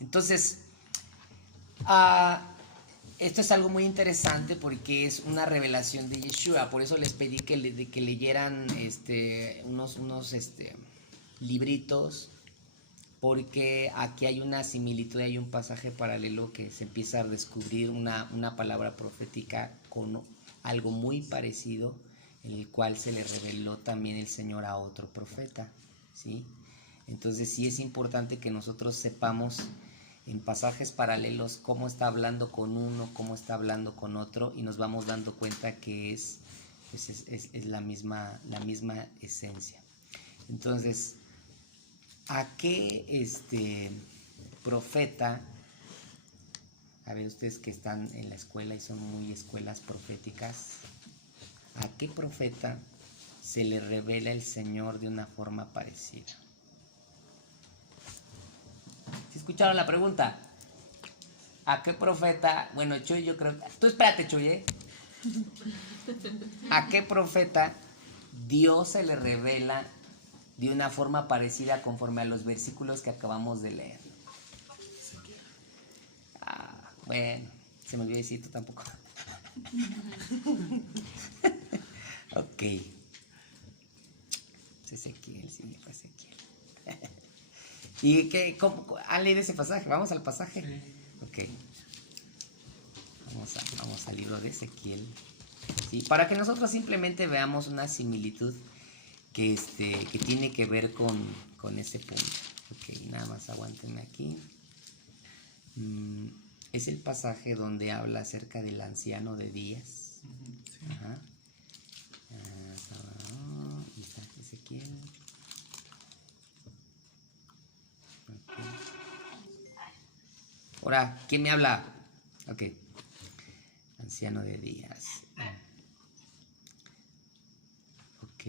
Entonces, esto es algo muy interesante porque es una revelación de Yeshua. Por eso les pedí que leyeran unos libritos, porque aquí hay una similitud, hay un pasaje paralelo que se empieza a descubrir una palabra profética con algo muy parecido, en el cual se le reveló también el Señor a otro profeta, ¿sí? Entonces sí es importante que nosotros sepamos en pasajes paralelos cómo está hablando con uno, cómo está hablando con otro, y nos vamos dando cuenta que es la misma esencia. Entonces, ¿a qué profeta? A ver, ustedes que están en la escuela y son muy escuelas proféticas, ¿a qué profeta se le revela el Señor de una forma parecida? ¿Sí escucharon la pregunta? ¿A qué profeta? Bueno, Chuy, yo creo... Tú espérate, Chuy, ¿eh? ¿A qué profeta Dios se le revela de una forma parecida conforme a los versículos que acabamos de leer? Bueno, se me olvidó decir, tú tampoco. Ok. Ezequiel, sí, fue Ezequiel. ¿Y qué? ¿Han leído ese pasaje? ¿Vamos al pasaje? Sí. Ok. Vamos al libro de Ezequiel. ¿Sí? Para que nosotros simplemente veamos una similitud que tiene que ver con ese punto. Ok, nada más aguántenme aquí. Es el pasaje donde habla acerca del anciano de días. Sí. Ajá. Ezequiel. Okay. Ahora, ¿quién me habla? Ok. Anciano de días. Ok.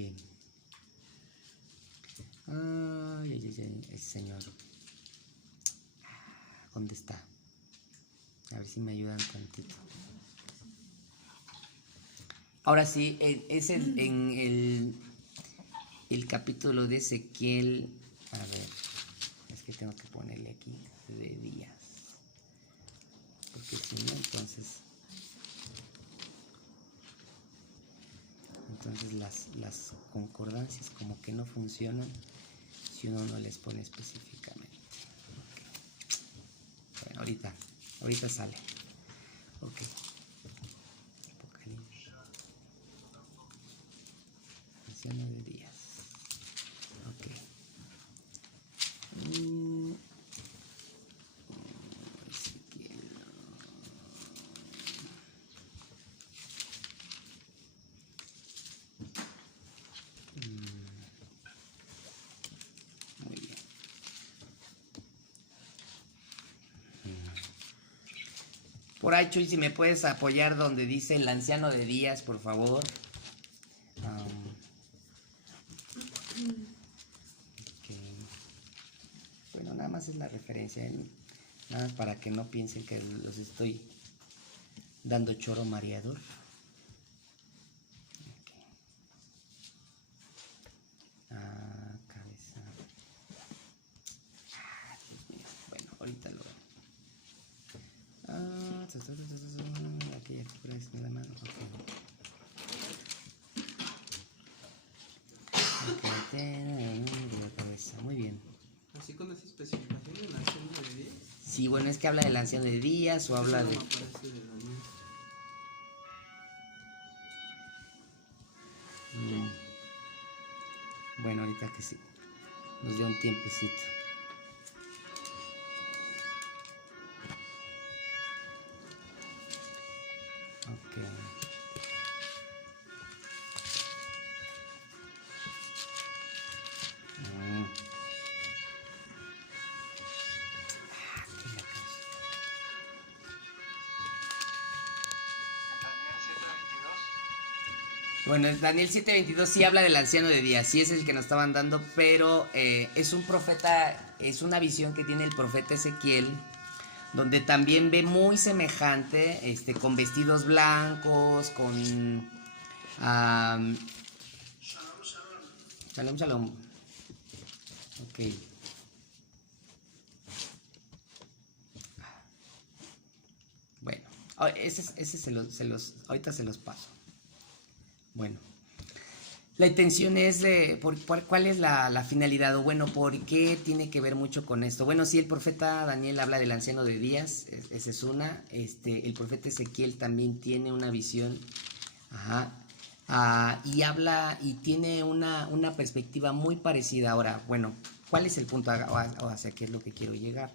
El Señor. ¿Dónde está? A ver si me ayudan tantito. Ahora sí, es en el capítulo de Ezequiel. A ver, es que tengo que ponerle aquí de días. Porque si no, entonces las concordancias como que no funcionan si uno no les pone específicamente. Okay. Bueno, ahorita sale. Ok. Apocalipsis. Anciano de días. Ok. Muy bien. Por ahí, Chuy, si me puedes apoyar donde dice el anciano de días, por favor. Okay. Bueno, nada más es la referencia, ¿eh? Nada más para que no piensen que los estoy dando choro mareador. Cabeza. Dios mío. Bueno, ahorita lo veo. Aquí por la mano. La cabeza. Muy bien. ¿Así con esa especificación del anciano de días? Sí, bueno, es que habla del anciano de días o habla de... Bueno, ahorita que sí. Nos dio un tiempecito. Ok. Bueno, Daniel 7:22 sí habla del anciano de días, sí es el que nos estaban dando, pero es un profeta, es una visión que tiene el profeta Ezequiel, donde también ve muy semejante, con vestidos blancos, con... Shalom, shalom. Ok. Ese ahorita se los paso. Bueno, la intención es ¿cuál es la finalidad? O bueno, ¿por qué tiene que ver mucho con esto? Bueno, sí, el profeta Daniel habla del anciano de días, esa es una. El profeta Ezequiel también tiene una visión, ajá, y habla y tiene una perspectiva muy parecida. Ahora, bueno, ¿cuál es el punto hacia qué es lo que quiero llegar?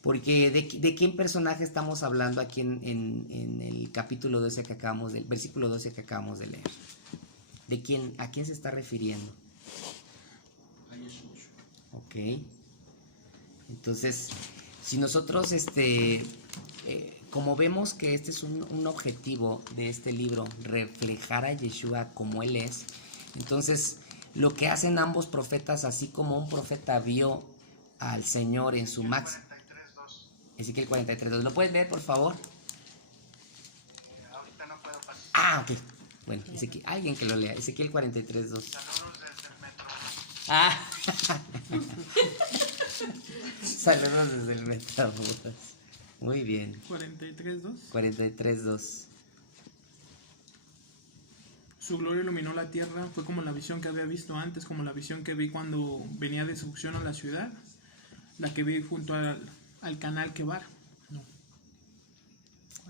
Porque ¿de quién personaje estamos hablando aquí en el capítulo 12 que acabamos del versículo 12 que acabamos de leer? ¿A quién se está refiriendo? A Yeshua. Ok. Entonces, si nosotros, como vemos que este es un objetivo de este libro, reflejar a Yeshua como Él es, entonces lo que hacen ambos profetas, así como un profeta vio al Señor en su máximo. Ezequiel 43:2. ¿Lo puedes leer, por favor? Ahorita no puedo pasar. Ah, ok. Bueno, alguien que lo lea. Ezequiel 43:2. Saludos desde el metro. Ah. Saludos desde el metro. Muy bien. 43:2. 43:2. Su gloria iluminó la tierra, fue como la visión que había visto antes, como la visión que vi cuando venía destrucción a la ciudad, la que vi junto al canal Quebar. No.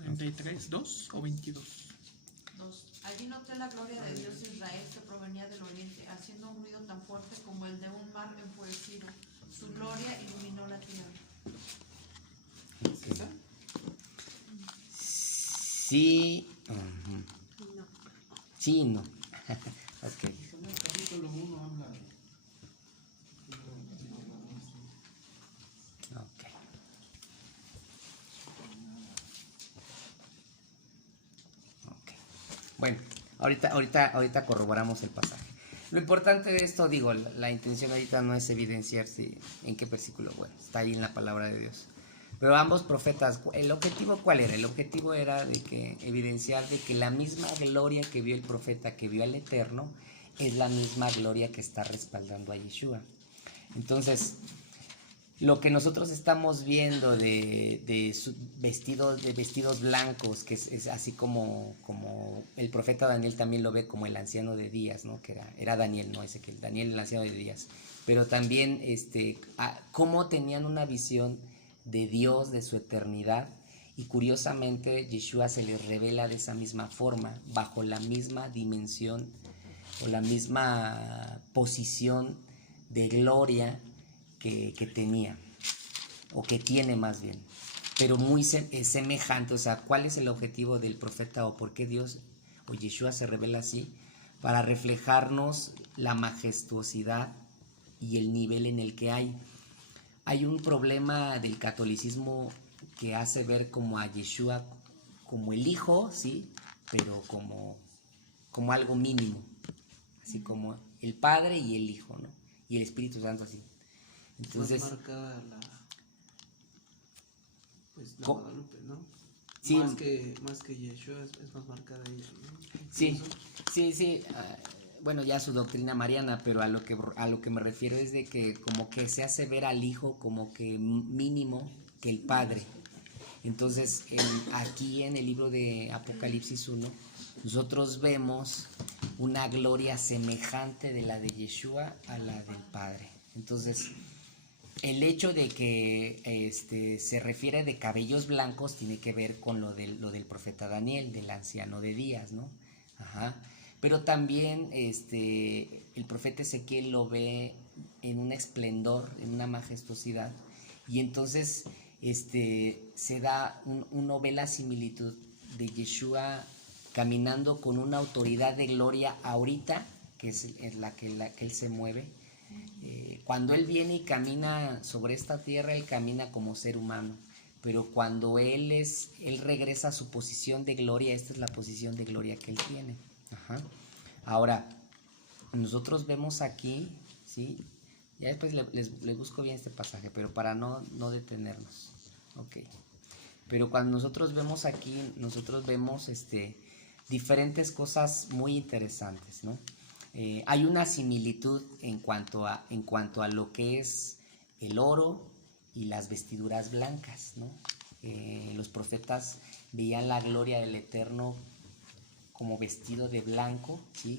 43:2 o 22. 2. Allí noté la gloria de Dios de Israel que provenía del oriente, haciendo un ruido tan fuerte como el de un mar enfurecido. Su gloria iluminó la tierra. ¿Es esa? Sí. No. Sí y no. Ok. En el capítulo 1 habla de... Ok. Ok. Bueno, ahorita corroboramos el pasaje. Lo importante de esto, digo, la intención ahorita no es evidenciar en qué versículo, bueno, está ahí en la palabra de Dios. Pero ambos profetas, ¿el objetivo cuál era? El objetivo era de que evidenciar de que la misma gloria que vio el profeta, que vio al Eterno, es la misma gloria que está respaldando a Yeshua. Entonces, lo que nosotros estamos viendo de vestidos blancos, que es así como el profeta Daniel también lo ve como el anciano de días, ¿no? Que era Daniel, no Ezequiel, Daniel el anciano de días. Pero también cómo tenían una visión de Dios, de su eternidad, y curiosamente Yeshua se les revela de esa misma forma, bajo la misma dimensión o la misma posición de gloria que tenía, o que tiene más bien, pero muy semejante. O sea, ¿cuál es el objetivo del profeta o por qué Dios o Yeshua se revela así? Para reflejarnos la majestuosidad y el nivel en el que hay un problema del catolicismo que hace ver como a Yeshua como el Hijo, sí, pero como algo mínimo, así como el Padre y el Hijo, ¿no? Y el Espíritu Santo así. Entonces, más marcada la Guadalupe, ¿no? Sí. Más que Yeshua es más marcada ella, ¿no? Sí, sí. Bueno, ya su doctrina mariana, pero a lo que me refiero es de que como que se hace ver al Hijo como que mínimo que el Padre. Entonces, aquí en el libro de Apocalipsis 1, nosotros vemos una gloria semejante de la de Yeshua a la del Padre. Entonces, el hecho de que se refiere de cabellos blancos tiene que ver con lo del profeta Daniel, del anciano de días, ¿no? Ajá. Pero también el profeta Ezequiel lo ve en un esplendor, en una majestuosidad, y entonces uno ve la similitud de Yeshua caminando con una autoridad de gloria ahorita, que es la que él se mueve. Cuando él viene y camina sobre esta tierra, él camina como ser humano, pero cuando él regresa a su posición de gloria, esta es la posición de gloria que él tiene. Ajá. Ahora, nosotros vemos aquí, ¿sí? Ya después les busco bien este pasaje, pero para no detenernos. Ok. Pero cuando nosotros vemos aquí, nosotros vemos diferentes cosas muy interesantes, ¿no? Hay una similitud en cuanto a lo que es el oro y las vestiduras blancas, ¿no? los profetas veían la gloria del Eterno como vestido de blanco, ¿sí?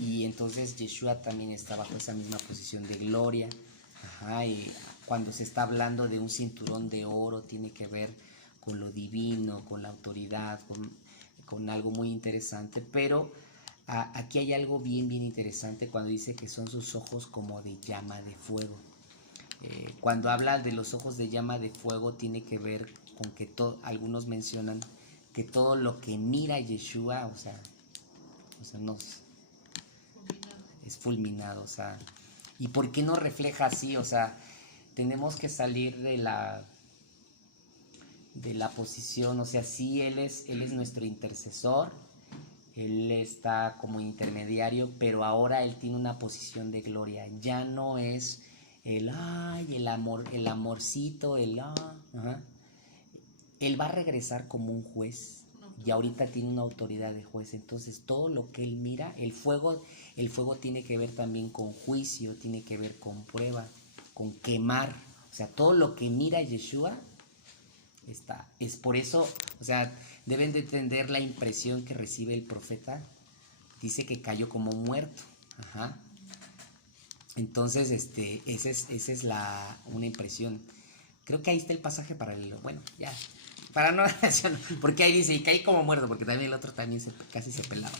Y entonces Yeshua también está bajo esa misma posición de gloria. Ajá, y cuando se está hablando de un cinturón de oro, tiene que ver con lo divino, con la autoridad, con algo muy interesante. Pero aquí hay algo bien interesante cuando dice que son sus ojos como de llama de fuego. Cuando habla de los ojos de llama de fuego, tiene que ver con que algunos mencionan que todo lo que mira Yeshua, o sea es fulminado, o sea, ¿y por qué no refleja así? O sea, tenemos que salir de la posición, o sea, sí, él es nuestro intercesor, él está como intermediario, pero ahora él tiene una posición de gloria, ya no es el amor, el amorcito, ajá. Él va a regresar como un juez y ahorita tiene una autoridad de juez. Entonces todo lo que él mira, el fuego tiene que ver también con juicio, tiene que ver con prueba, con quemar. O sea, todo lo que mira Yeshua es por eso, o sea, deben de entender la impresión que recibe el profeta. Dice que cayó como muerto. Ajá. Entonces, esa es una impresión. Creo que ahí está el pasaje para bueno, ya, para no, porque ahí dice, y caí como muerto, porque también el otro también casi se pelaba.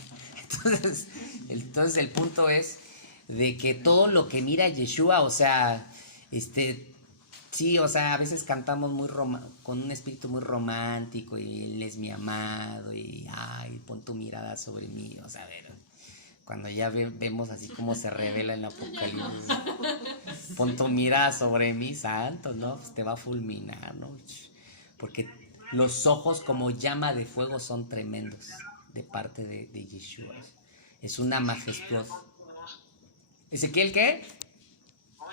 Entonces el punto es de que todo lo que mira Yeshua, o sea, sí, o sea, a veces cantamos con un espíritu muy romántico, y él es mi amado, y ay, pon tu mirada sobre mí, o sea, a ver, cuando ya vemos así como se revela en el Apocalipsis, pon tu mirada sobre mí, santo, ¿no? Pues te va a fulminar, ¿no? Porque los ojos como llama de fuego son tremendos de parte de Yeshua. Es una majestuosa. ¿Ezequiel qué? 8:2.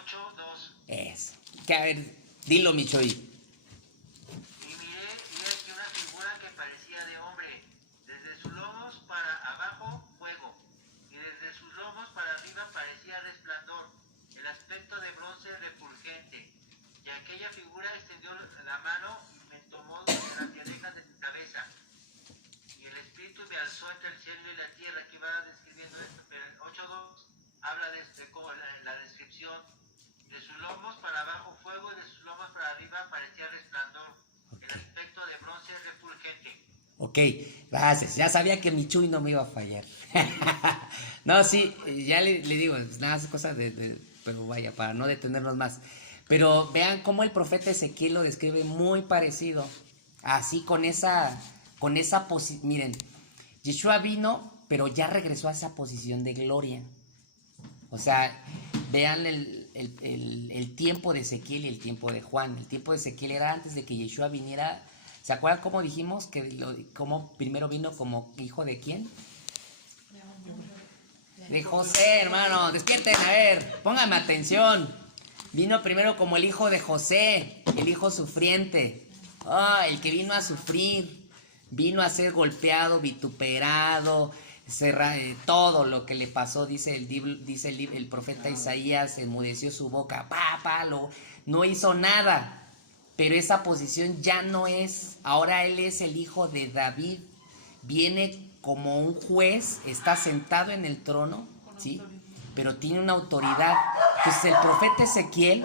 Es. Que a ver, dilo, Michoy. Y miré, y aquí una figura que parecía de hombre, desde sus lomos para abajo fuego, y desde sus lomos para arriba parecía resplandor, el aspecto de bronce refulgente. Y aquella figura extendió la mano y me tomó de las orejas de mi cabeza. Y el espíritu me alzó entre el cielo y la tierra. Aquí va describiendo esto, pero el 8:2 habla de como la descripción. De sus lomos para abajo fuego, y de sus lomos para arriba parecía resplandor, el aspecto de bronce refulgente. Ok, gracias. Ya sabía que mi Chuy no me iba a fallar. No, sí, ya le digo, pues nada, es cosa pero vaya, para no detenernos más. Pero vean cómo el profeta Ezequiel lo describe muy parecido. Así con esa posición. Miren, Yeshua vino, pero ya regresó a esa posición de gloria. O sea, vean el tiempo de Ezequiel y el tiempo de Juan. El tiempo de Ezequiel era antes de que Yeshua viniera. ¿Se acuerdan cómo dijimos cómo primero vino como hijo de quién? De José, hermano. Despierten, a ver, pónganme atención. Vino primero como el hijo de José, el hijo sufriente. El que vino a sufrir, vino a ser golpeado, vituperado, todo lo que le pasó, dice el profeta Isaías, enmudeció su boca, no hizo nada, pero esa posición ya no es, ahora él es el hijo de David, viene como un juez, está sentado en el trono, ¿sí? Pero tiene una autoridad. Entonces el profeta Ezequiel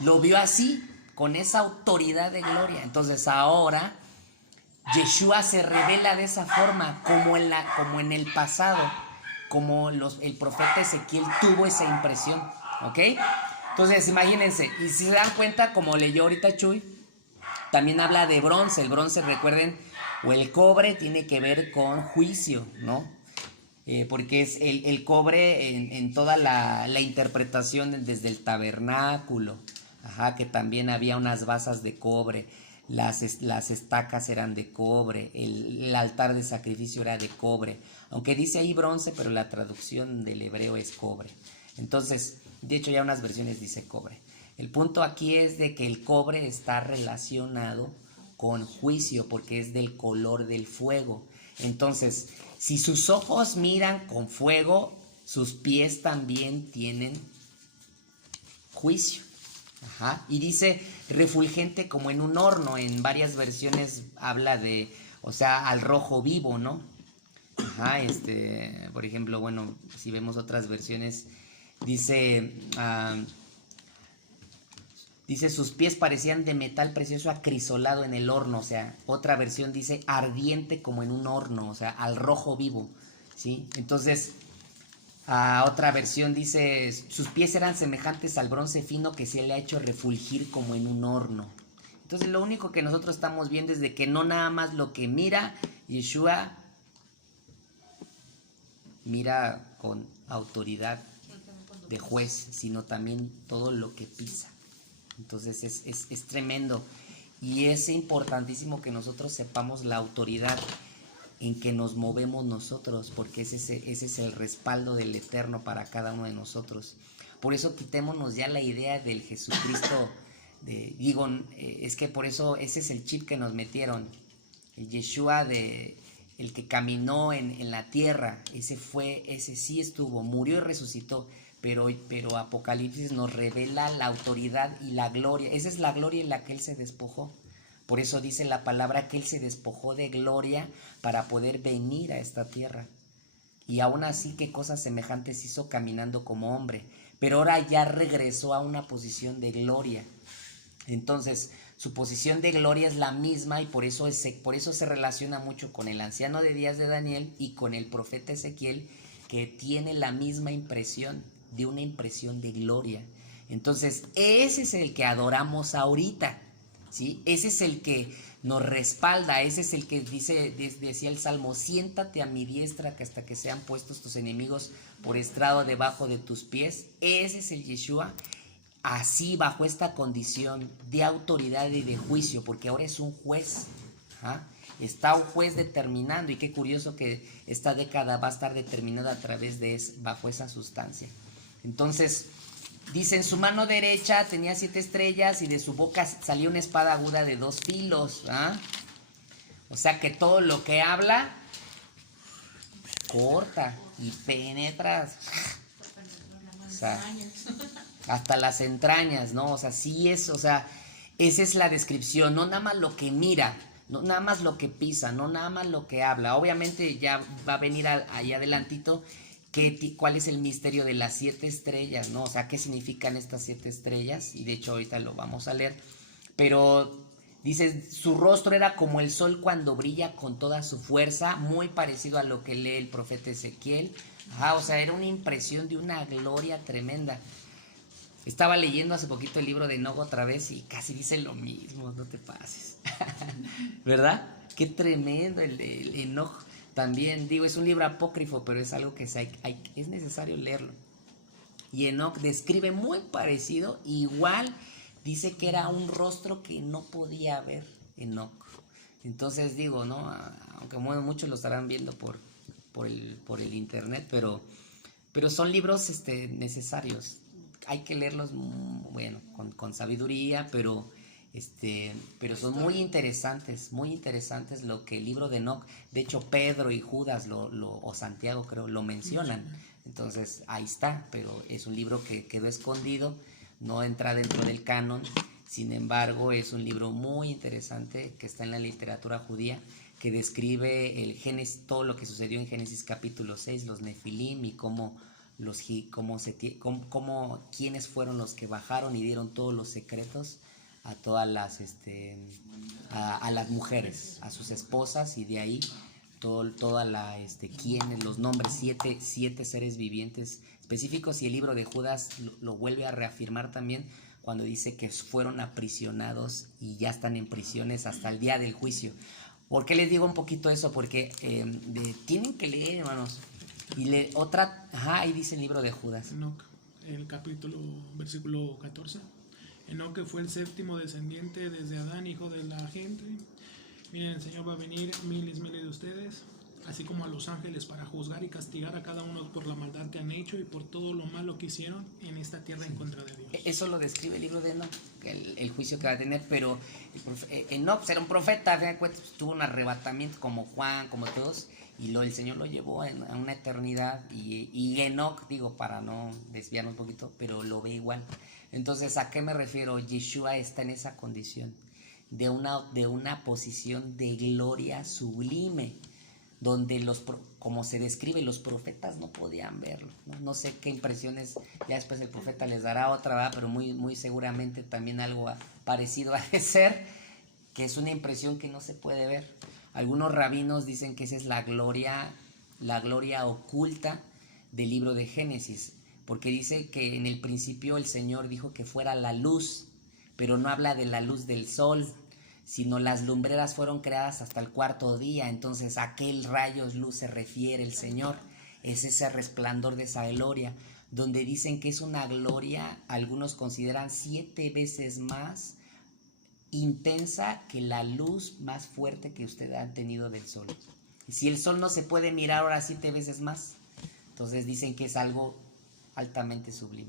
lo vio así, con esa autoridad de gloria. Entonces ahora Yeshua se revela de esa forma, como en el pasado, como el profeta Ezequiel tuvo esa impresión, ¿ok? Entonces imagínense, y si se dan cuenta, como leyó ahorita Chuy, también habla de bronce. El bronce, recuerden, o el cobre tiene que ver con juicio, ¿no? Porque es el cobre en toda la interpretación desde el tabernáculo, que también había unas basas de cobre, las estacas eran de cobre, el altar de sacrificio era de cobre, aunque dice ahí bronce, pero la traducción del hebreo es cobre. Entonces, de hecho ya unas versiones dice cobre. El punto aquí es de que el cobre está relacionado con juicio porque es del color del fuego. Entonces, si sus ojos miran con fuego, sus pies también tienen juicio. Ajá. Y dice refulgente como en un horno. En varias versiones habla de, o sea, al rojo vivo, ¿no? Ajá, por ejemplo, bueno, si vemos otras versiones, dice, dice sus pies parecían de metal precioso acrisolado en el horno. O sea, otra versión dice ardiente como en un horno, o sea, al rojo vivo, ¿sí? Entonces, otra versión dice, sus pies eran semejantes al bronce fino que se le ha hecho refulgir como en un horno. Entonces lo único que nosotros estamos viendo es de que no nada más lo que mira, Yeshua mira con autoridad de juez, sino también todo lo que pisa. Entonces es tremendo. Y es importantísimo que nosotros sepamos la autoridad en que nos movemos nosotros, porque ese es el respaldo del Eterno para cada uno de nosotros. Por eso quitémonos ya la idea del Jesucristo, es que por eso ese es el chip que nos metieron, el Yeshua, el que caminó en la tierra, ese sí estuvo, murió y resucitó, pero Apocalipsis nos revela la autoridad y la gloria, esa es la gloria en la que Él se despojó. Por eso dice la palabra que Él se despojó de gloria para poder venir a esta tierra. Y aún así, qué cosas semejantes hizo caminando como hombre. Pero ahora ya regresó a una posición de gloria. Entonces, su posición de gloria es la misma y por eso se relaciona mucho con el anciano de días de Daniel y con el profeta Ezequiel, que tiene la misma impresión, de una impresión de gloria. Entonces, ese es el que adoramos ahorita. ¿Sí? Ese es el que nos respalda, ese es el que decía el Salmo, siéntate a mi diestra que hasta que sean puestos tus enemigos por estrado debajo de tus pies. Ese es el Yeshua, así bajo esta condición de autoridad y de juicio, porque ahora es un juez. ¿Ah? Está un juez determinando, y qué curioso que esta década va a estar determinada bajo esa sustancia. Entonces, dice, en su mano derecha tenía 7 estrellas y de su boca salía una espada aguda de 2 filos. ¿Ah? O sea que todo lo que habla corta y penetra, o sea, hasta las entrañas, ¿no? O sea, sí es, o sea, esa es la descripción, no nada más lo que mira, no nada más lo que pisa, no nada más lo que habla. Obviamente ya va a venir ahí adelantito cuál es el misterio de las 7 estrellas, ¿no? O sea, qué significan estas 7 estrellas, y de hecho ahorita lo vamos a leer, pero dice, su rostro era como el sol cuando brilla con toda su fuerza, muy parecido a lo que lee el profeta Ezequiel. O sea, era una impresión de una gloria tremenda. Estaba leyendo hace poquito el libro de Enoch otra vez y casi dice lo mismo, no te pases. ¿Verdad? Qué tremendo el Enoch. También, digo, es un libro apócrifo, pero es algo que es necesario leerlo. Y Enoch describe muy parecido, igual dice que era un rostro que no podía ver Enoch. Entonces digo, ¿no? Aunque muchos lo estarán viendo por el internet, pero son libros necesarios. Hay que leerlos, bueno, con sabiduría, pero son muy interesantes lo que el libro de Enoch, de hecho Pedro y Judas o Santiago creo lo mencionan. Entonces ahí está, pero es un libro que quedó escondido, no entra dentro del canon. Sin embargo, es un libro muy interesante que está en la literatura judía, que describe el Génesis, todo lo que sucedió en Génesis capítulo 6, los Nefilim, y quiénes fueron los que bajaron y dieron todos los secretos a todas las a las mujeres, a sus esposas, y de ahí quiénes, los nombres, siete seres vivientes específicos. Y el libro de Judas lo vuelve a reafirmar también cuando dice que fueron aprisionados y ya están en prisiones hasta el día del juicio. ¿Por qué les digo un poquito eso? Porque tienen que leer, hermanos. Y ahí dice el libro de Judas. Enoch, el versículo 14. Enoch fue el 7º descendiente desde Adán, hijo de la gente. Miren, el Señor va a venir miles de ustedes, así como a los ángeles, para juzgar y castigar a cada uno por la maldad que han hecho y por todo lo malo que hicieron en esta tierra en contra de Dios. Eso lo describe el libro de Enoch, el juicio que va a tener, pero Enoch era un profeta, tuvo un arrebatamiento como Juan, como todos, y el Señor lo llevó a una eternidad, y Enoch, digo, para no desviarme un poquito, pero lo ve igual. Entonces, ¿a qué me refiero? Yeshua está en esa condición, de una posición de gloria sublime, donde como se describe, los profetas no podían verlo, ¿no? No sé qué impresiones, ya después el profeta les dará otra, ¿verdad? Pero muy, muy seguramente también algo parecido a ser, que es una impresión que no se puede ver. Algunos rabinos dicen que esa es la gloria oculta del libro de Génesis, porque dice que en el principio el Señor dijo que fuera la luz, pero no habla de la luz del sol, sino las lumbreras fueron creadas hasta el cuarto día. Entonces a aquel rayos luz se refiere el Señor, es ese resplandor de esa gloria, donde dicen que es una gloria, algunos consideran 7 veces más intensa que la luz más fuerte que ustedes han tenido del sol. Y si el sol no se puede mirar ahora 7 veces más, entonces dicen que es algo altamente sublime.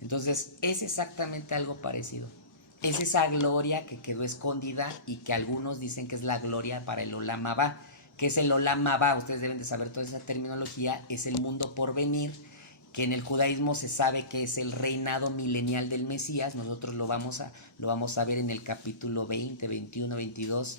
Entonces es exactamente algo parecido. Es esa gloria que quedó escondida y que algunos dicen que es la gloria para el Olam Abba. ¿Qué es el Olam Abba? Ustedes deben de saber toda esa terminología. Es el mundo por venir, que en el judaísmo se sabe que es el reinado milenial del Mesías. Nosotros lo vamos a ver en el capítulo 20, 21, 22,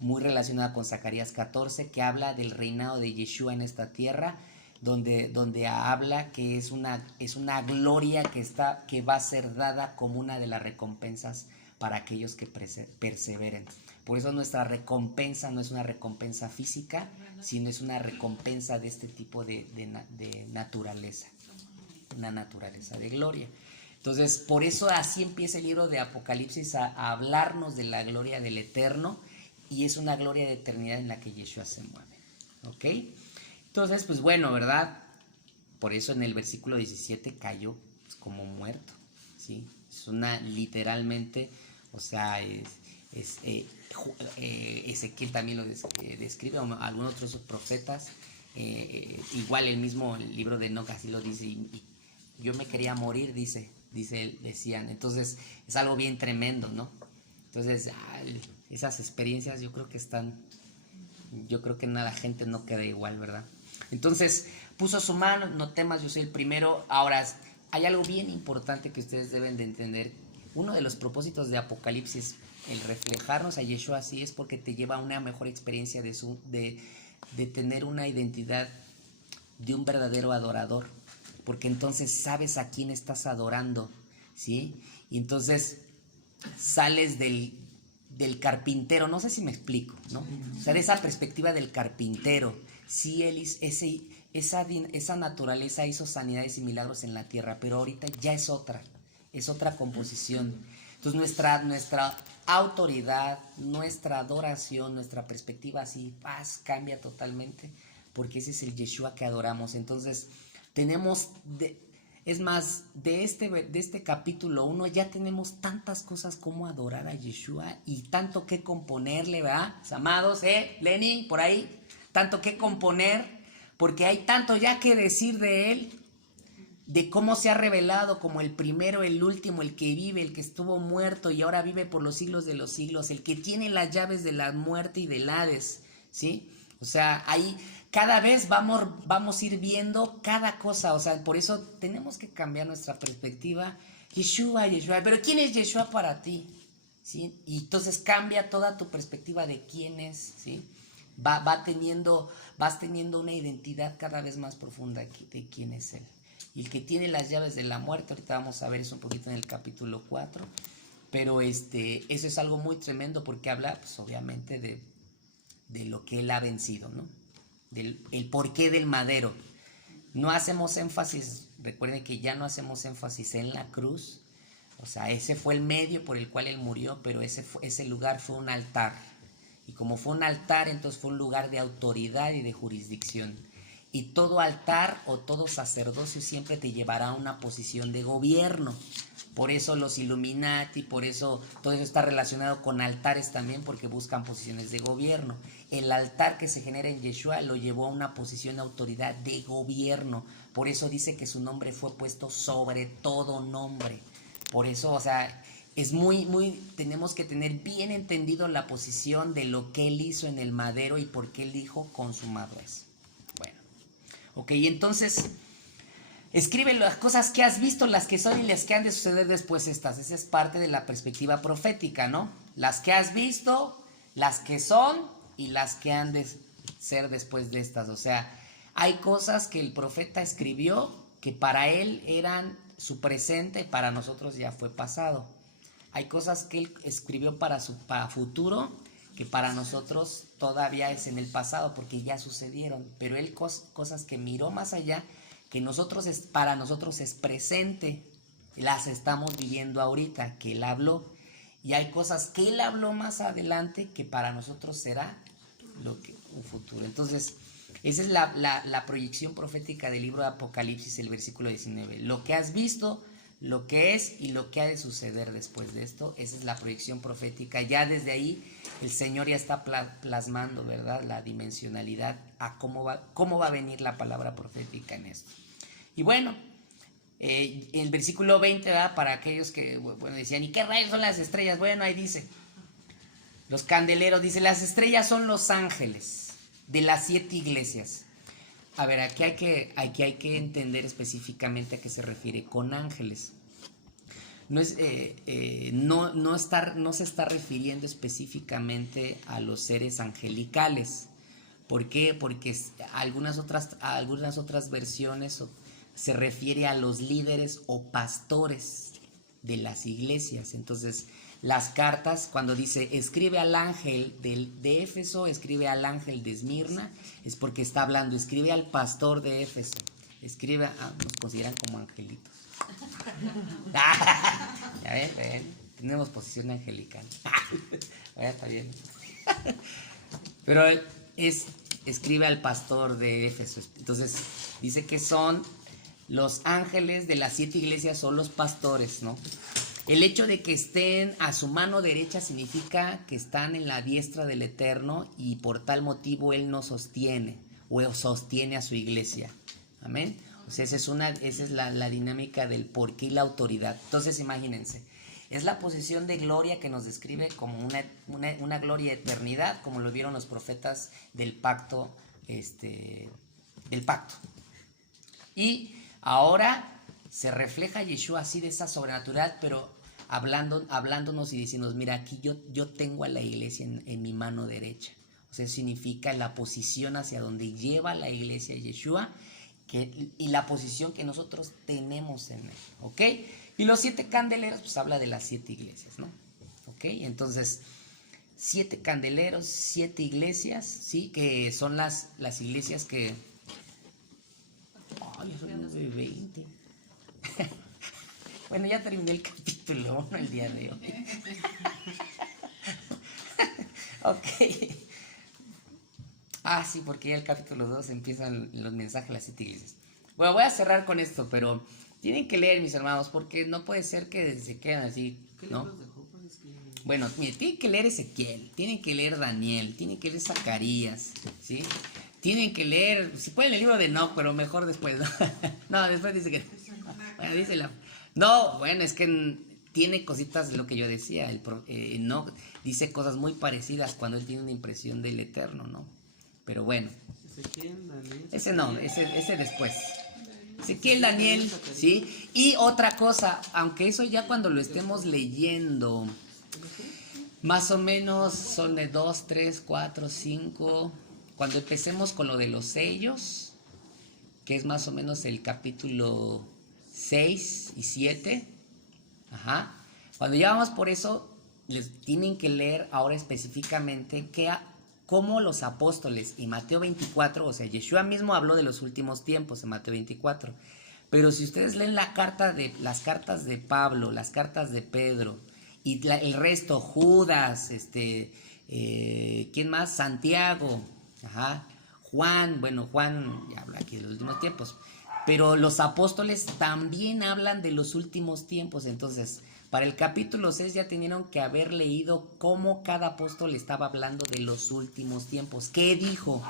muy relacionado con Zacarías 14, que habla del reinado de Yeshua en esta tierra, donde habla que es una gloria que va a ser dada como una de las recompensas para aquellos que perseveren. Por eso nuestra recompensa no es una recompensa física, sino es una recompensa de este tipo de naturaleza, una naturaleza de gloria. Entonces, por eso así empieza el libro de Apocalipsis a hablarnos de la gloria del Eterno, y es una gloria de eternidad en la que Yeshua se mueve. ¿Ok? Entonces, pues bueno, ¿verdad? Por eso en el versículo 17 cayó pues, como muerto, ¿sí? Es literalmente, o sea, Ezequiel también lo describe, o algunos otros profetas, igual el mismo libro de Enoc así lo dice, y yo me quería morir, decían. Entonces, es algo bien tremendo, ¿no? Entonces, esas experiencias yo creo que la gente no queda igual, ¿verdad? Entonces, puso su mano, no temas, yo soy el primero. Ahora, hay algo bien importante que ustedes deben de entender. Uno de los propósitos de Apocalipsis, el reflejarnos a Yeshua así, es porque te lleva a una mejor experiencia de tener una identidad de un verdadero adorador. Porque entonces sabes a quién estás adorando, ¿sí? Y entonces sales del carpintero, no sé si me explico, ¿no? O sea, de esa perspectiva del carpintero. Sí, esa naturaleza hizo sanidades y milagros en la tierra, pero ahorita ya es otra composición. Entonces nuestra autoridad, nuestra adoración, nuestra perspectiva así, cambia totalmente, porque ese es el Yeshua que adoramos. Entonces tenemos, es más, de este capítulo 1 ya tenemos tantas cosas como adorar a Yeshua y tanto que componerle, ¿verdad? Amados, Lenny, por ahí, tanto que componer, porque hay tanto ya que decir de él, de cómo se ha revelado como el primero, el último, el que vive, el que estuvo muerto y ahora vive por los siglos de los siglos, el que tiene las llaves de la muerte y del Hades, ¿sí? O sea, ahí cada vez vamos a ir viendo cada cosa, o sea, por eso tenemos que cambiar nuestra perspectiva. Yeshua, pero ¿quién es Yeshua para ti? ¿Sí? Y entonces cambia toda tu perspectiva de quién es, ¿sí? Vas teniendo una identidad cada vez más profunda de quién es Él. Y el que tiene las llaves de la muerte, ahorita vamos a ver eso un poquito en el capítulo 4, pero eso es algo muy tremendo porque habla, pues obviamente, de lo que Él ha vencido, ¿no? El porqué del madero. No hacemos énfasis, recuerden que ya no hacemos énfasis en la cruz, o sea, ese fue el medio por el cual Él murió, pero ese lugar fue un altar. Y como fue un altar, entonces fue un lugar de autoridad y de jurisdicción. Y todo altar o todo sacerdocio siempre te llevará a una posición de gobierno. Por eso los Illuminati, por eso todo eso está relacionado con altares también, porque buscan posiciones de gobierno. El altar que se genera en Yeshua lo llevó a una posición de autoridad de gobierno. Por eso dice que su nombre fue puesto sobre todo nombre. Por eso, o sea, es tenemos que tener bien entendido la posición de lo que Él hizo en el madero y por qué Él dijo consumado es. Bueno, ok, entonces escribe las cosas que has visto, las que son y las que han de suceder después estas. Esa es parte de la perspectiva profética, ¿no? Las que has visto, las que son y las que han de ser después de estas. O sea, hay cosas que el profeta escribió que para él eran su presente, para nosotros ya fue pasado. Hay cosas que él escribió para futuro, que para nosotros todavía es en el pasado, porque ya sucedieron. Pero él cosas que miró más allá, que para nosotros es presente, las estamos viviendo ahorita, que él habló. Y hay cosas que él habló más adelante, que para nosotros será un futuro. Entonces, esa es la proyección profética del libro de Apocalipsis, el versículo 19. Lo que has visto, lo que es y lo que ha de suceder después de esto, esa es la proyección profética. Ya desde ahí el Señor ya está plasmando, ¿verdad?, la dimensionalidad a cómo va a venir la palabra profética en esto. Y bueno, el versículo 20, ¿verdad?, para aquellos que decían, ¿y qué rayos son las estrellas? Bueno, ahí dice, los candeleros, dice, las estrellas son los ángeles de las 7 iglesias. A ver, aquí hay que entender específicamente a qué se refiere con ángeles. No se está refiriendo específicamente a los seres angelicales. ¿Por qué? Porque algunas otras versiones se refiere a los líderes o pastores de las iglesias. Entonces, las cartas, cuando dice escribe al ángel de Éfeso, escribe al ángel de Esmirna, es porque está hablando, escribe al pastor de Éfeso, nos consideran como angelitos. Ya ven, tenemos posición angelical. Está bien. Pero escribe al pastor de Éfeso. Entonces, dice que son los ángeles de las 7 iglesias, son los pastores, ¿no? El hecho de que estén a su mano derecha significa que están en la diestra del Eterno y por tal motivo Él nos sostiene o sostiene a su iglesia. Amén. O sea, esa es la dinámica del porqué y la autoridad. Entonces, imagínense, es la posición de gloria que nos describe como una gloria de eternidad, como lo vieron los profetas del pacto, Y ahora se refleja Yeshua así de esa sobrenatural, pero hablándonos y diciéndonos, mira, aquí yo tengo a la iglesia en mi mano derecha. O sea, significa la posición hacia donde lleva la iglesia Yeshua y la posición que nosotros tenemos en él, ¿ok? Y los 7 candeleros, pues habla de las 7 iglesias, ¿no? ¿Ok? Entonces, 7 candeleros, 7 iglesias, ¿sí? Que son las iglesias que... Ay, son 9:20. Bueno, ya terminé el capítulo 1 el día de hoy. Ok. Sí, porque ya el capítulo 2 empiezan los mensajes de las 7 iglesias. Bueno, voy a cerrar con esto, pero tienen que leer, mis hermanos, porque no puede ser que se queden así, ¿no? Bueno, mire, tienen que leer Ezequiel, tienen que leer Daniel, tienen que leer Zacarías, ¿sí? Tienen que leer, si pueden el libro de Enoch, pero mejor después, ¿no? No, después dice que... Bueno, dice No, bueno, es que tiene cositas de lo que yo decía. Enoch dice cosas muy parecidas cuando él tiene una impresión del Eterno, ¿no? Pero bueno. Ese después. Ezequiel, Daniel, ¿sí? Y otra cosa, aunque eso ya cuando lo estemos leyendo, más o menos son de 2, 3, 4, 5. Cuando empecemos con lo de los sellos, que es más o menos el capítulo 6 y 7. Ajá. Cuando ya vamos por eso, les tienen que leer ahora específicamente cómo los apóstoles y Mateo 24, o sea, Yeshua mismo habló de los últimos tiempos en Mateo 24. Pero si ustedes leen las cartas de Pablo, las cartas de Pedro y el resto, Judas, ¿quién más? Santiago, ajá, Juan ya habla aquí de los últimos tiempos. Pero los apóstoles también hablan de los últimos tiempos. Entonces, para el capítulo 6 ya tenían que haber leído cómo cada apóstol estaba hablando de los últimos tiempos. ¿Qué dijo?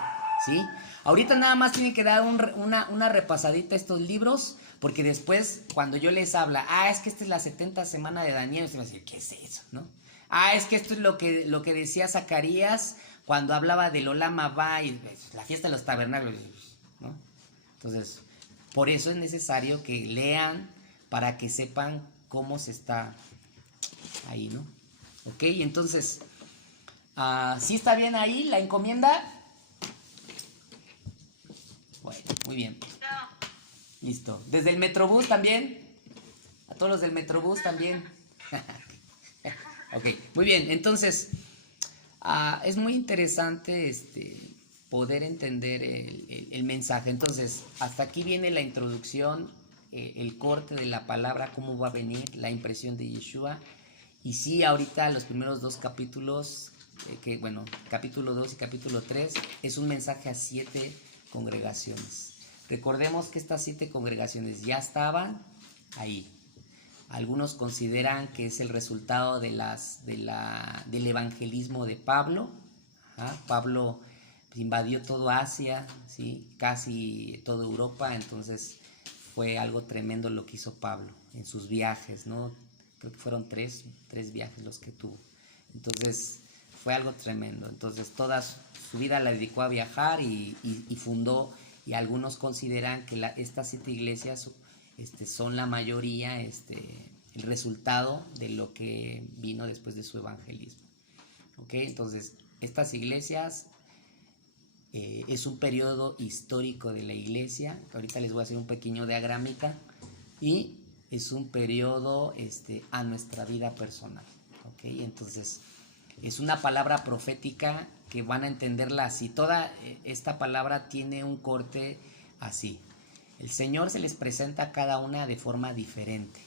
¿Sí? Ahorita nada más tienen que dar una repasadita a estos libros, porque después, cuando yo les habla, es que esta es la 70 semana de Daniel, ustedes van a decir, ¿qué es eso? ¿No? Es que esto es lo que decía Zacarías cuando hablaba del Olam Abba y la fiesta de los tabernáculos, ¿no? Entonces... Por eso es necesario que lean para que sepan cómo se está ahí, ¿no? Ok, entonces, ¿sí está bien ahí la encomienda? Bueno, muy bien. Listo. ¿Desde el Metrobús también? A todos los del Metrobús también. Ok, muy bien. Entonces, es muy interesante poder entender el mensaje. Entonces, hasta aquí viene la introducción, el corte de la palabra, cómo va a venir, la impresión de Yeshua. Y sí, ahorita los primeros dos capítulos, capítulo 2 y capítulo 3, es un mensaje a 7 congregaciones. Recordemos que estas 7 congregaciones ya estaban ahí. Algunos consideran que es el resultado del evangelismo de Pablo. Pablo invadió todo Asia, ¿sí? Casi toda Europa, entonces fue algo tremendo lo que hizo Pablo en sus viajes, ¿no? Creo que fueron tres viajes los que tuvo. Entonces fue algo tremendo. Entonces toda su vida la dedicó a viajar y fundó, y algunos consideran que estas 7 iglesias son la mayoría el resultado de lo que vino después de su evangelismo. ¿Ok? Entonces, estas iglesias es un periodo histórico de la iglesia, que ahorita les voy a hacer un pequeño diagramita, y es un periodo a nuestra vida personal. ¿Ok? Entonces, es una palabra profética que van a entenderla así. Toda esta palabra tiene un corte así. El Señor se les presenta a cada una de forma diferente,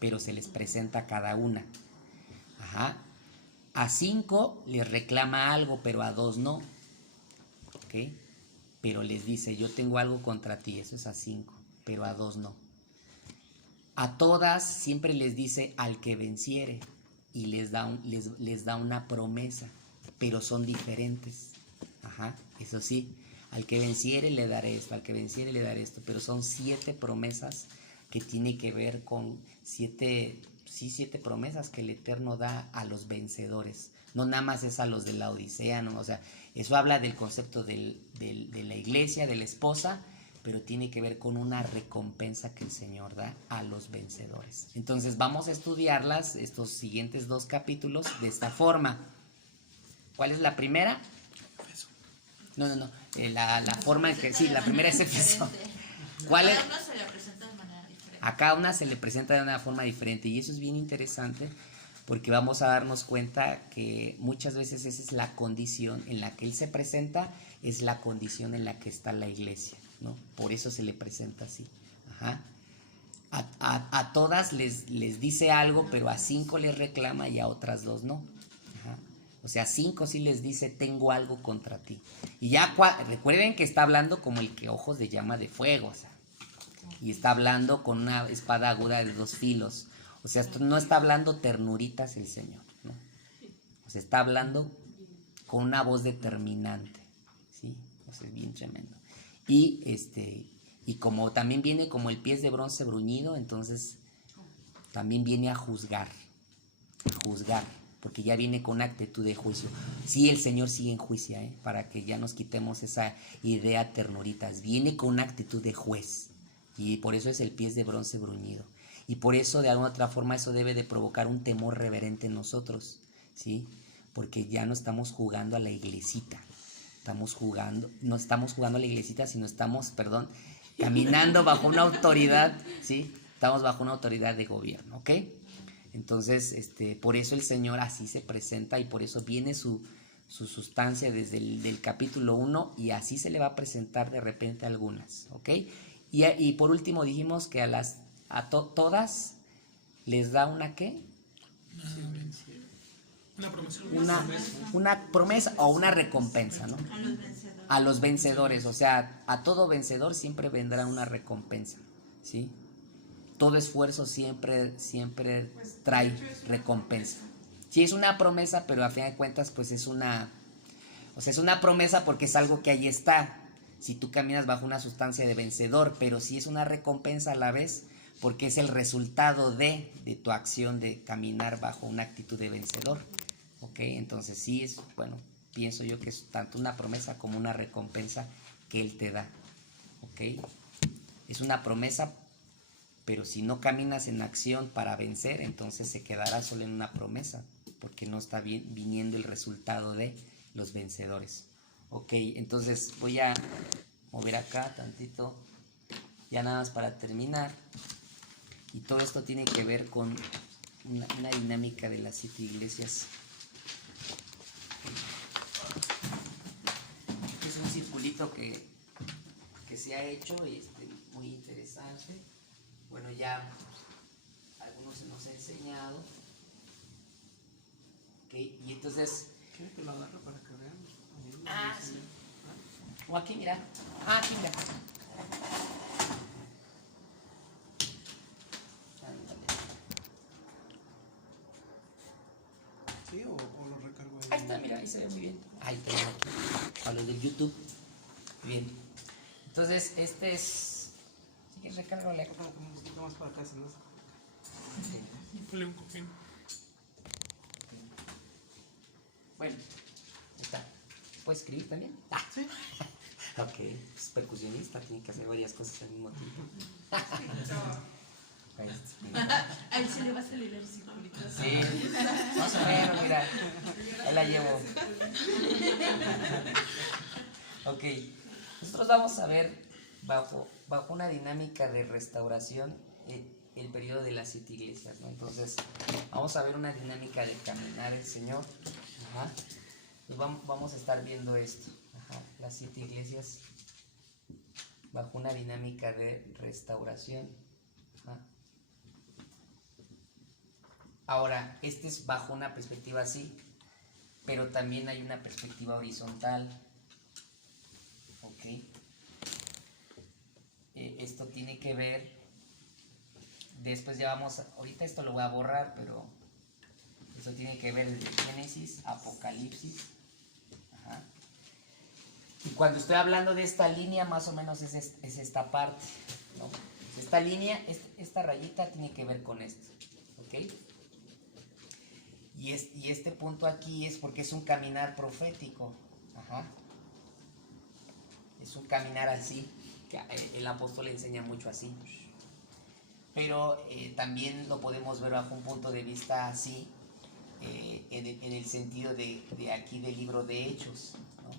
pero se les presenta a cada una. A 5 les reclama algo, pero a 2 no. ¿Ok? Pero les dice, yo tengo algo contra ti, eso es a 5, pero a 2 no. A todas siempre les dice al que venciere, y les da una promesa, pero son diferentes. Eso sí, al que venciere le daré esto, al que venciere le daré esto, pero son 7 promesas que tiene que ver con 7 promesas que el Eterno da a los vencedores. No nada más es a los de la Odisea, no, o sea, eso habla del concepto de la iglesia, de la esposa, pero tiene que ver con una recompensa que el Señor da a los vencedores. Entonces vamos a estudiarlas, estos siguientes 2 capítulos, de esta forma. ¿Cuál es la primera? No. La forma en que, sí, la primera es Éfeso. ¿Cuál es? A cada una se le presenta de una forma diferente, y eso es bien interesante, porque vamos a darnos cuenta que muchas veces esa es la condición en la que Él se presenta, es la condición en la que está la iglesia, ¿no? Por eso se le presenta así. A todas les dice algo, pero a 5 les reclama y a otras 2 no. O sea, 5 sí les dice, tengo algo contra ti. Y ya recuerden que está hablando como el que ojos de llama de fuego, o sea, y está hablando con una espada aguda de 2 filos. O sea, no está hablando ternuritas el Señor, ¿no? O sea, está hablando con una voz determinante, ¿sí? O sea, es bien tremendo. Y como también viene como el pie de bronce bruñido, entonces también viene a juzgar, porque ya viene con actitud de juicio. Sí, el Señor sigue en juicio, para que ya nos quitemos esa idea ternuritas. Viene con una actitud de juez, y por eso es el pie de bronce bruñido. Y por eso, de alguna otra forma, eso debe de provocar un temor reverente en nosotros, ¿sí? Porque ya no estamos jugando a la iglesita. No estamos jugando a la iglesita, sino estamos, caminando bajo una autoridad, ¿sí? Estamos bajo una autoridad de gobierno, ¿ok? Entonces, por eso el Señor así se presenta, y por eso viene su sustancia desde el capítulo 1, y así se le va a presentar de repente a algunas, ¿ok? Y por último dijimos que a todas les da una ¿qué? Una promesa. Una promesa o una recompensa, ¿no? A los vencedores, o sea, a todo vencedor siempre vendrá una recompensa, ¿sí? Todo esfuerzo siempre trae recompensa. Sí, es una promesa, pero a fin de cuentas, pues es una promesa porque es algo que ahí está. Si tú caminas bajo una sustancia de vencedor, pero sí es una recompensa a la vez, porque es el resultado de tu acción de caminar bajo una actitud de vencedor. ¿Ok? Entonces sí es, pienso yo que es tanto una promesa como una recompensa que Él te da. ¿Ok? Es una promesa, pero si no caminas en acción para vencer, entonces se quedará solo en una promesa, porque no está viniendo el resultado de los vencedores. Ok, entonces voy a mover acá tantito, ya nada más para terminar. Y todo esto tiene que ver con una dinámica de las 7 iglesias. Es un circulito que se ha hecho muy interesante. Bueno, ya algunos se nos ha enseñado. Ok, y entonces... ¿Quiere que lo agarre para que vean? Sí. O aquí, mira. Aquí, mira. ¿Sí? ¿O lo recargo ahí? Ahí está, mira, ahí se ve muy bien. Ahí tengo aquí. A los del YouTube. Bien. Entonces, este es... Si quieres, recárgale. Como que un poquito más para acá, si no se... Ponle un cojín. Bueno, ahí está. ¿Puedes escribir también? Sí. Ok, es percusionista, tiene que hacer varias cosas al mismo tiempo. A él se le va a salir el circulito. Sí, más o menos, mira. Ahí la llevo. Ok, nosotros vamos a ver bajo una dinámica de restauración el periodo de las 7 iglesias, ¿no? Entonces, vamos a ver una dinámica de caminar el Señor. Ajá. Pues vamos a estar viendo esto. Ajá. Las 7 iglesias bajo una dinámica de restauración. Ajá. Ahora, este es bajo una perspectiva así, pero también hay una perspectiva horizontal. Ok. Esto tiene que ver, después ya vamos, ahorita esto lo voy a borrar, pero esto tiene que ver desde Génesis, Apocalipsis. Ajá. Y cuando estoy hablando de esta línea, más o menos es esta parte, ¿no? Esta línea, esta rayita tiene que ver con esto, ¿ok? Y este punto aquí es porque es un caminar profético. Ajá. Es un caminar así, que el apóstol le enseña mucho así. Pero también lo podemos ver bajo un punto de vista así, en el sentido de aquí del libro de Hechos, ¿no?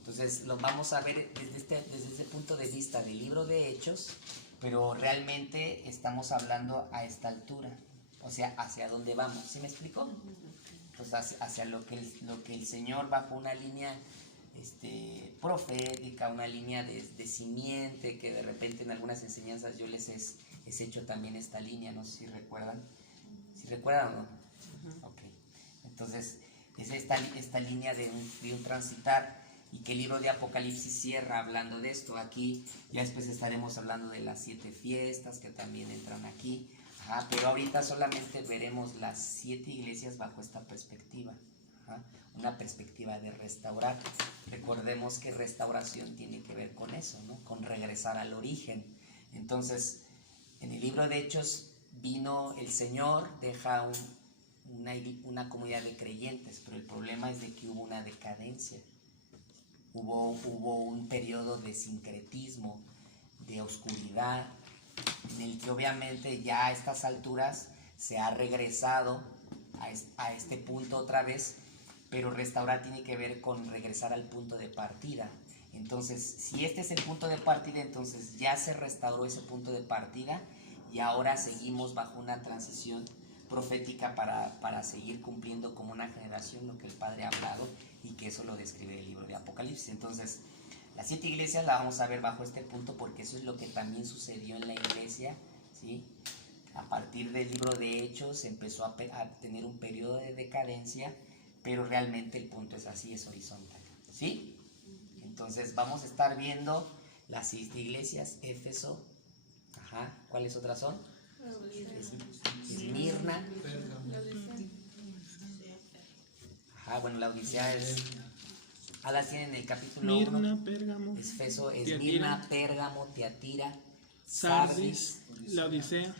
Entonces lo vamos a ver desde este punto de vista del libro de Hechos, pero realmente estamos hablando a esta altura, o sea, hacia dónde vamos. ¿Sí me explico? Pues hacia lo que el Señor bajo una línea profética, una línea de simiente, que de repente en algunas enseñanzas yo les he hecho también esta línea, no sé si recuerdan. ¿Sí recuerdan o no? Ok. Entonces, es esta línea de un transitar, y que el libro de Apocalipsis cierra hablando de esto. Aquí ya después estaremos hablando de las 7 fiestas que también entran aquí. Ajá, pero ahorita solamente veremos las 7 iglesias bajo esta perspectiva. Ajá, una perspectiva de restaurar. Recordemos que restauración tiene que ver con eso, ¿no? Con regresar al origen. Entonces, en el libro de Hechos vino el Señor, deja una comunidad de creyentes, pero el problema es de que hubo una decadencia. Hubo un periodo de sincretismo, de oscuridad, en el que obviamente ya a estas alturas se ha regresado a este punto otra vez, pero restaurar tiene que ver con regresar al punto de partida. Entonces, si este es el punto de partida, entonces ya se restauró ese punto de partida y ahora seguimos bajo una transición profética para seguir cumpliendo como una generación lo que el Padre ha hablado, y que eso lo describe el libro de Apocalipsis. Entonces, las 7 iglesias la vamos a ver bajo este punto, porque eso es lo que también sucedió en la iglesia, ¿sí? A partir del libro de Hechos se empezó a tener un periodo de decadencia, pero realmente el punto es así, es horizontal, ¿sí? Entonces vamos a estar viendo las 7 iglesias: Éfeso, ajá, ¿cuáles otras son? Esmirna, ajá, bueno, la Odisea es... las tienen en el capítulo 1. Mirna, Pérgamo, Esfeso, Tiatira, Esmirna, Pérgamo, Tiatira, Sardis, la Odisea.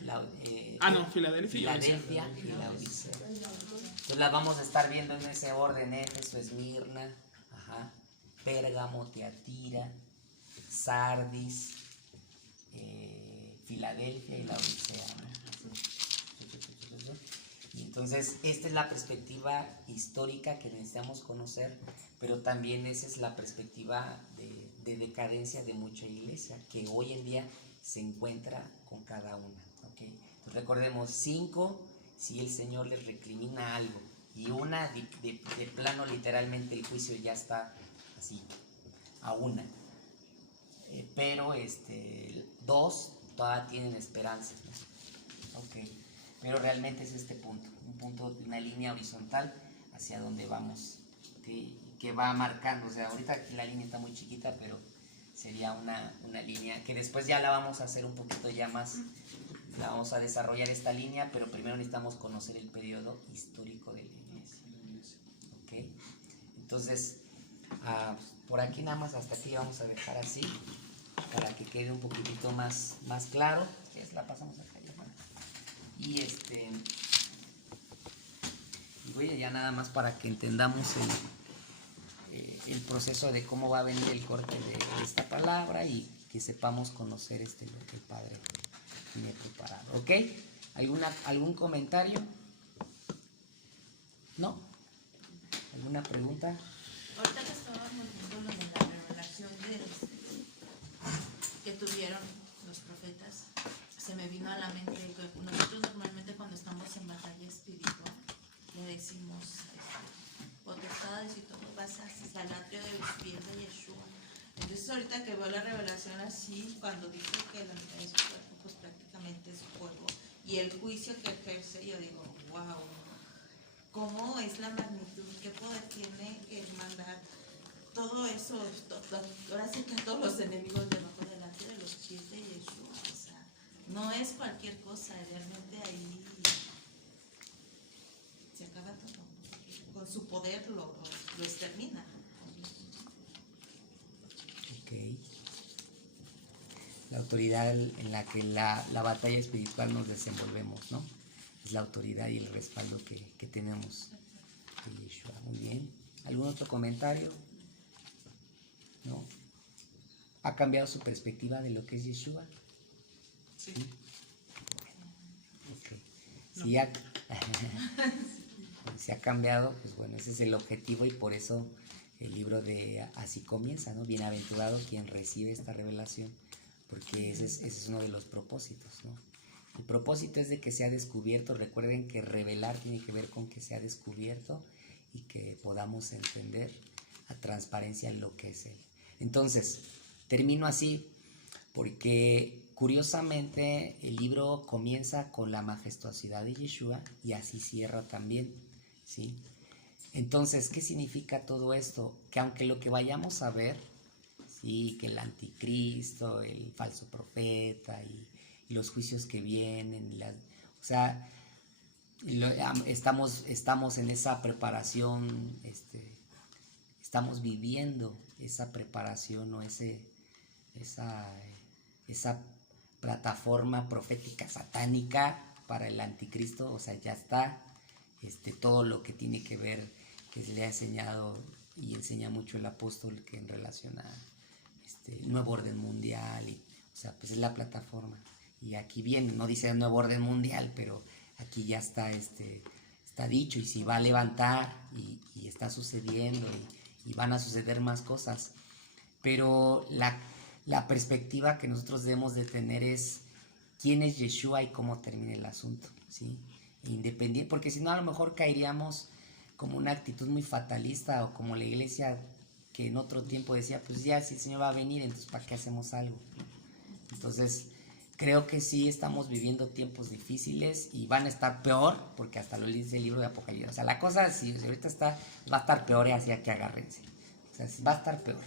Filadelfia. Y la Odisea. Entonces las vamos a estar viendo en ese orden: Éfeso, Esmirna, ajá, Pérgamo, Tiatira, Sardis, Filadelfia y la Odisea, ¿no? Y entonces esta es la perspectiva histórica que necesitamos conocer, pero también esa es la perspectiva de decadencia de mucha iglesia que hoy en día se encuentra con cada una, ¿ok? Entonces recordemos, 5 si el Señor les recrimina algo, y una de plano literalmente el juicio ya está así, a una. Pero 2 todavía tienen esperanzas, ¿no? Ok, pero realmente es este punto, un punto, una línea horizontal hacia donde vamos, ¿okay? Que va marcando, o sea, ahorita aquí la línea está muy chiquita, pero sería una línea que después ya la vamos a hacer un poquito ya más, la vamos a desarrollar esta línea, pero primero necesitamos conocer el periodo histórico de la iglesia, ¿ok? Entonces, por aquí nada más hasta aquí vamos a dejar así, para que quede un poquitito más claro. La pasamos acá, hermano. Y voy allá nada más para que entendamos el proceso de cómo va a venir el corte de esta palabra y que sepamos conocer lo que el Padre me ha preparado. ¿Ok? ¿Algún comentario? ¿No? ¿Alguna pregunta? Ahorita que estábamos viendo lo de la revelación que tuvieron los profetas, se me vino a la mente que nosotros normalmente cuando estamos en batalla espiritual le decimos potestades y todo vas a al atrio de los pies de Yeshua. Entonces ahorita que veo la revelación así, cuando dice que la mitad de su cuerpo pues prácticamente es fuego y el juicio que ejerce, yo digo, wow, ¿cómo es la magnitud? ¿Qué poder tiene que mandar todo eso? Ahora sí que a todos los enemigos debajo delante de los pies de Yeshua. O sea, no es cualquier cosa, realmente ahí se acaba todo. Con su poder lo extermina. Ok. La autoridad en la que la batalla espiritual nos desenvolvemos, ¿no? Es la autoridad y el respaldo que tenemos de Yeshua. Muy bien. ¿Algún otro comentario? ¿No? ¿Ha cambiado su perspectiva de lo que es Yeshua? Sí. Okay. Si ha cambiado, pues bueno, ese es el objetivo y por eso el libro de así comienza, ¿no? Bienaventurado quien recibe esta revelación, porque ese es uno de los propósitos, ¿no? El propósito es de que sea descubierto. Recuerden que revelar tiene que ver con que sea descubierto y que podamos entender a transparencia lo que es Él. Entonces, termino así porque curiosamente el libro comienza con la majestuosidad de Yeshua y así cierra también, ¿sí? Entonces, ¿qué significa todo esto? Que aunque lo que vayamos a ver, sí, que el anticristo, el falso profeta y los juicios que vienen, o sea, estamos en esa preparación, estamos viviendo esa preparación o esa plataforma profética satánica para el anticristo. O sea, ya está todo lo que tiene que ver, que se le ha enseñado y enseña mucho el apóstol, que en relación a el nuevo orden mundial, o sea, pues es la plataforma. Y aquí viene, no dice el nuevo orden mundial, pero aquí ya está está dicho, y si va a levantar y está sucediendo y van a suceder más cosas. Pero la perspectiva que nosotros debemos de tener es quién es Yeshua y cómo termina el asunto, ¿sí? Independiente, porque si no a lo mejor caeríamos como una actitud muy fatalista, o como la iglesia que en otro tiempo decía, pues ya si el Señor va a venir, entonces ¿para qué hacemos algo? Entonces creo que sí estamos viviendo tiempos difíciles y van a estar peor, porque hasta lo dice el libro de Apocalipsis. O sea, la cosa, si ahorita va a estar peor, y así que agárrense. O sea, va a estar peor.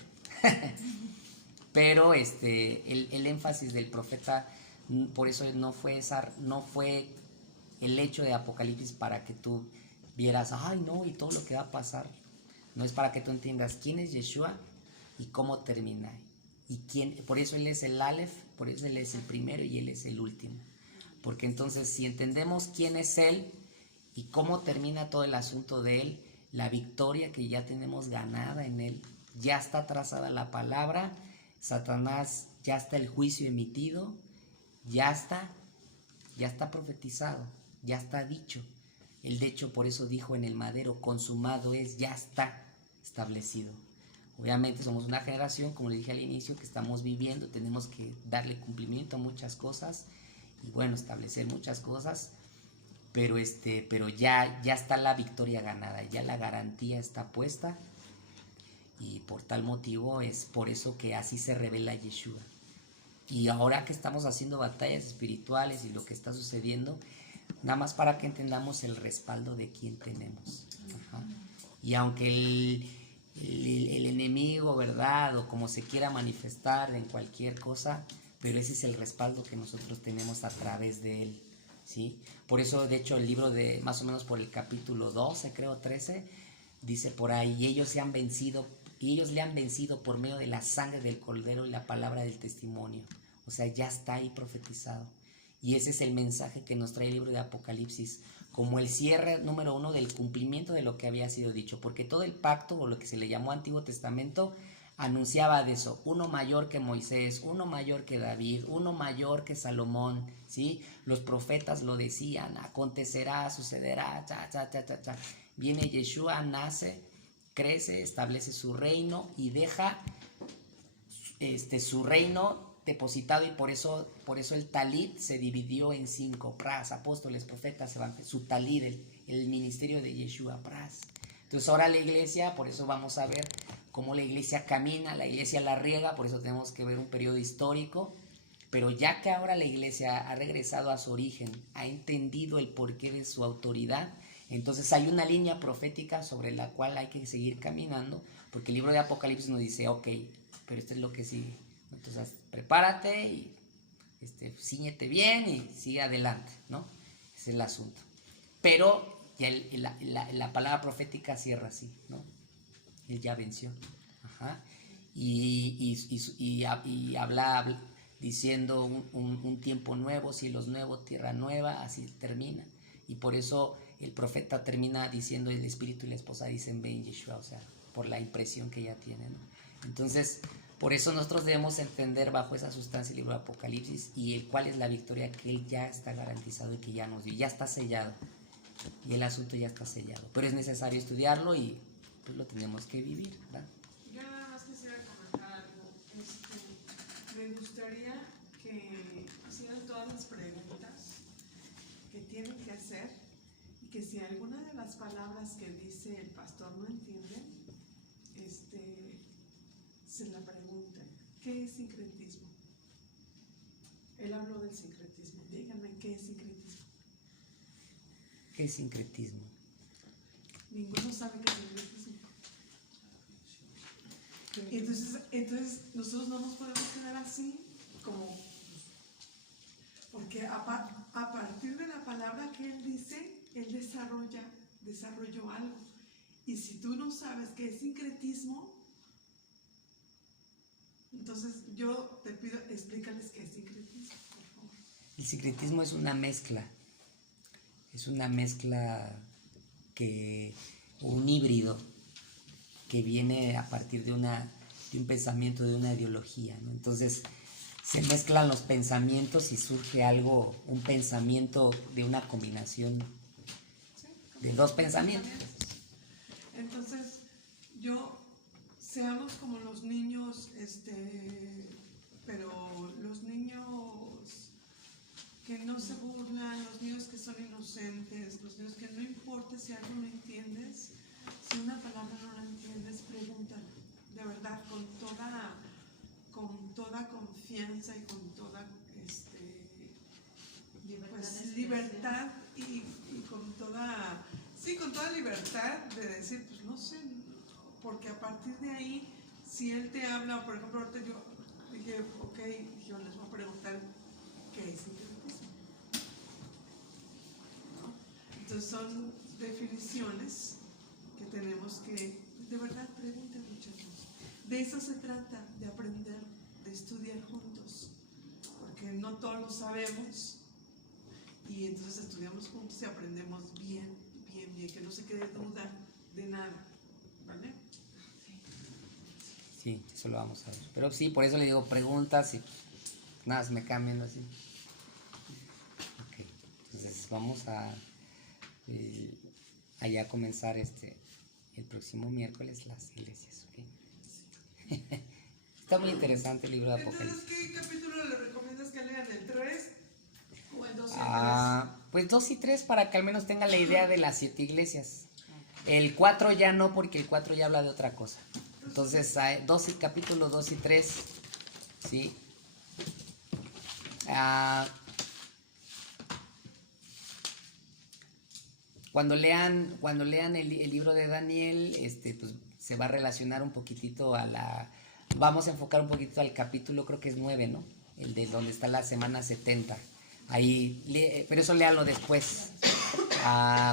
Pero el énfasis del profeta, por eso no fue el hecho de Apocalipsis para que tú vieras, ay no, y todo lo que va a pasar. No, es para que tú entiendas quién es Yeshua y cómo termina. Por eso Él es el Aleph, por eso Él es el primero y Él es el último. Porque entonces si entendemos quién es Él y cómo termina todo el asunto de Él, la victoria que ya tenemos ganada en Él, ya está trazada la palabra, Satanás, ya está el juicio emitido, ya está profetizado, ya está dicho. Él de hecho por eso dijo en el madero, consumado es, ya está establecido. Obviamente somos una generación, como le dije al inicio, que estamos viviendo, tenemos que darle cumplimiento a muchas cosas y bueno, establecer muchas cosas, pero ya está la victoria ganada, ya la garantía está puesta y por tal motivo es por eso que así se revela Yeshua. Y ahora que estamos haciendo batallas espirituales y lo que está sucediendo, nada más para que entendamos el respaldo de quien tenemos. Ajá. Y aunque el enemigo, ¿verdad? O como se quiera manifestar en cualquier cosa, pero ese es el respaldo que nosotros tenemos a través de él, ¿sí? Por eso, de hecho, el libro de, más o menos por el capítulo 12, creo 13, dice por ahí, y ellos le han vencido por medio de la sangre del Cordero y la palabra del testimonio. O sea, ya está ahí profetizado. Y ese es el mensaje que nos trae el libro de Apocalipsis, como el cierre número 1 del cumplimiento de lo que había sido dicho, porque todo el pacto, o lo que se le llamó Antiguo Testamento, anunciaba de eso, uno mayor que Moisés, uno mayor que David, uno mayor que Salomón, ¿sí? Los profetas lo decían, acontecerá, sucederá, Viene Yeshua, nace, crece, establece su reino y deja su reino depositado, y por eso el talit se dividió en 5, pras, apóstoles, profetas, evangelios, su talit, el ministerio de Yeshua, pras. Entonces ahora la iglesia, por eso vamos a ver cómo la iglesia camina, la iglesia la riega, por eso tenemos que ver un periodo histórico, pero ya que ahora la iglesia ha regresado a su origen, ha entendido el porqué de su autoridad, entonces hay una línea profética sobre la cual hay que seguir caminando, porque el libro de Apocalipsis nos dice, ok, pero esto es lo que sigue. Entonces prepárate y cíñete bien y sigue adelante, ¿no? Ese es el asunto. Pero ya la palabra profética cierra así, ¿no? Él ya venció. Ajá. Y habla diciendo un tiempo nuevo, cielos nuevos, tierra nueva, así termina. Y por eso el profeta termina diciendo, el espíritu y la esposa dicen, ven Yeshua, o sea, por la impresión que ya tiene, ¿no? Entonces, por eso nosotros debemos entender bajo esa sustancia el libro de Apocalipsis y cuál es la victoria que él ya está garantizado y que ya nos dio, ya está sellado. Y el asunto ya está sellado. Pero es necesario estudiarlo y pues lo tenemos que vivir, ¿verdad? Yo nada más quisiera comentar algo. Me gustaría que hicieran todas las preguntas que tienen que hacer y que si alguna de las palabras que dice el pastor no entienden, se la pregunten. ¿Qué es sincretismo? Él habló del sincretismo. Díganme, ¿qué es sincretismo? ¿Qué es sincretismo? Ninguno sabe qué es sincretismo. Entonces nosotros no nos podemos quedar así como, porque a partir de la palabra que él dice, él desarrolló algo. Y si tú no sabes qué es sincretismo, entonces yo te pido, explícales qué es sincretismo, por favor. El sincretismo es una mezcla. Es una mezcla un híbrido que viene a partir de un pensamiento, de una ideología, ¿no? Entonces se mezclan los pensamientos y surge un pensamiento de una combinación de dos pensamientos. Entonces, seamos como los niños, pero los niños que no se burlan, los niños que son inocentes, los niños que no importa si algo no entiendes, si una palabra no la entiendes, pregúntala, de verdad, con toda confianza y con toda libertad y con toda libertad de decir, pues no sé, porque a partir de ahí, si él te habla, por ejemplo, ahorita yo dije, ok, yo les voy a preguntar qué es sincretismo. Entonces son definiciones que tenemos que, de verdad, pregunten, muchachos. De eso se trata, de aprender, de estudiar juntos, porque no todos lo sabemos, y entonces estudiamos juntos y aprendemos bien, que no se quede duda de nada, ¿vale? Sí. Eso lo vamos a ver. Pero sí, por eso le digo preguntas y nada, se me cambian así. Ok, entonces vamos a allá comenzar el próximo miércoles las iglesias. ¿Ok? Está muy interesante el libro de Entonces, Apocalipsis. ¿qué capítulo le recomiendas que lean? ¿El 3 o el 2 y el 3? Pues 2 y 3 para que al menos tengan la idea de las 7 iglesias. El 4 ya no, porque el 4 ya habla de otra cosa. Entonces, capítulo 2 y 3, ¿sí? Cuando lean el libro de Daniel, pues se va a relacionar un poquitito vamos a enfocar un poquito al capítulo, creo que es 9, ¿no? El de donde está la semana 70. Ahí, pero eso léalo después.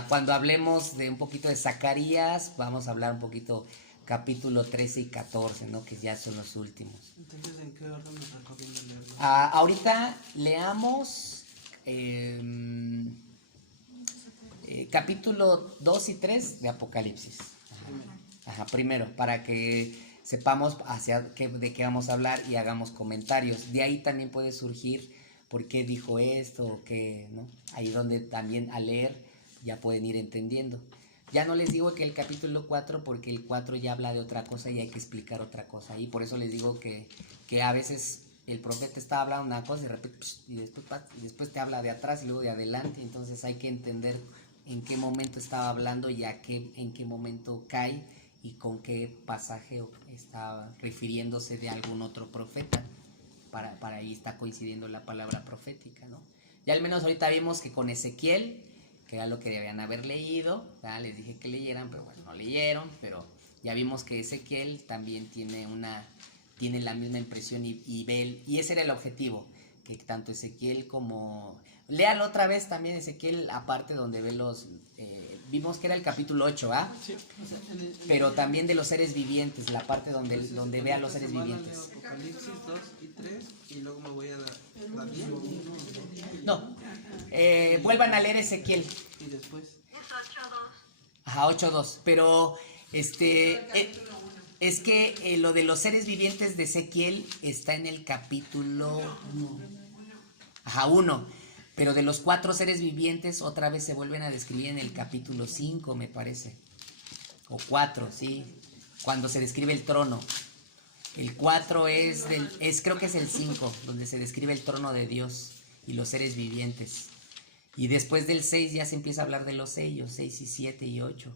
Cuando hablemos de un poquito de Zacarías, vamos a hablar un poquito capítulo 13 y 14, ¿no? Que ya son los últimos. Entonces, ¿en qué orden nos recomiendan leerlo? Ahorita leamos capítulo 2 y 3 de Apocalipsis. Ajá, primero, para que sepamos de qué vamos a hablar y hagamos comentarios. De ahí también puede surgir por qué dijo esto o qué, ¿no? Ahí donde también al leer ya pueden ir entendiendo. Ya no les digo que el capítulo 4, porque el 4 ya habla de otra cosa y hay que explicar otra cosa. Y por eso les digo que a veces el profeta está hablando una cosa y de repente y después te habla de atrás y luego de adelante. Entonces hay que entender en qué momento estaba hablando y en qué momento cae y con qué pasaje estaba refiriéndose de algún otro profeta. Para ahí está coincidiendo la palabra profética, ¿no? Ya al menos ahorita vimos que con Ezequiel, que era lo que debían haber leído, ¿verdad? Les dije que leyeran, pero bueno, no leyeron, pero ya vimos que Ezequiel también tiene la misma impresión y ese era el objetivo, que tanto Ezequiel como... Léalo otra vez también Ezequiel, aparte donde ve vimos que era el capítulo 8, ¿ah? Sí, o sea, Pero también de los seres vivientes, la parte donde ve a los seres vivientes. Apocalipsis 2 y 3 y luego me voy a Daniel No, vuelvan a leer Ezequiel. y después. Ajá, 8.2. Pero es que lo de los seres vivientes de Ezequiel está en el capítulo 1. Pero de los 4 seres vivientes otra vez se vuelven a describir en el capítulo 5, me parece. O 4, sí. Cuando se describe el trono. El 4 creo que es el 5, donde se describe el trono de Dios y los seres vivientes. Y después del 6 ya se empieza a hablar de los sellos, 6 y 7 y 8.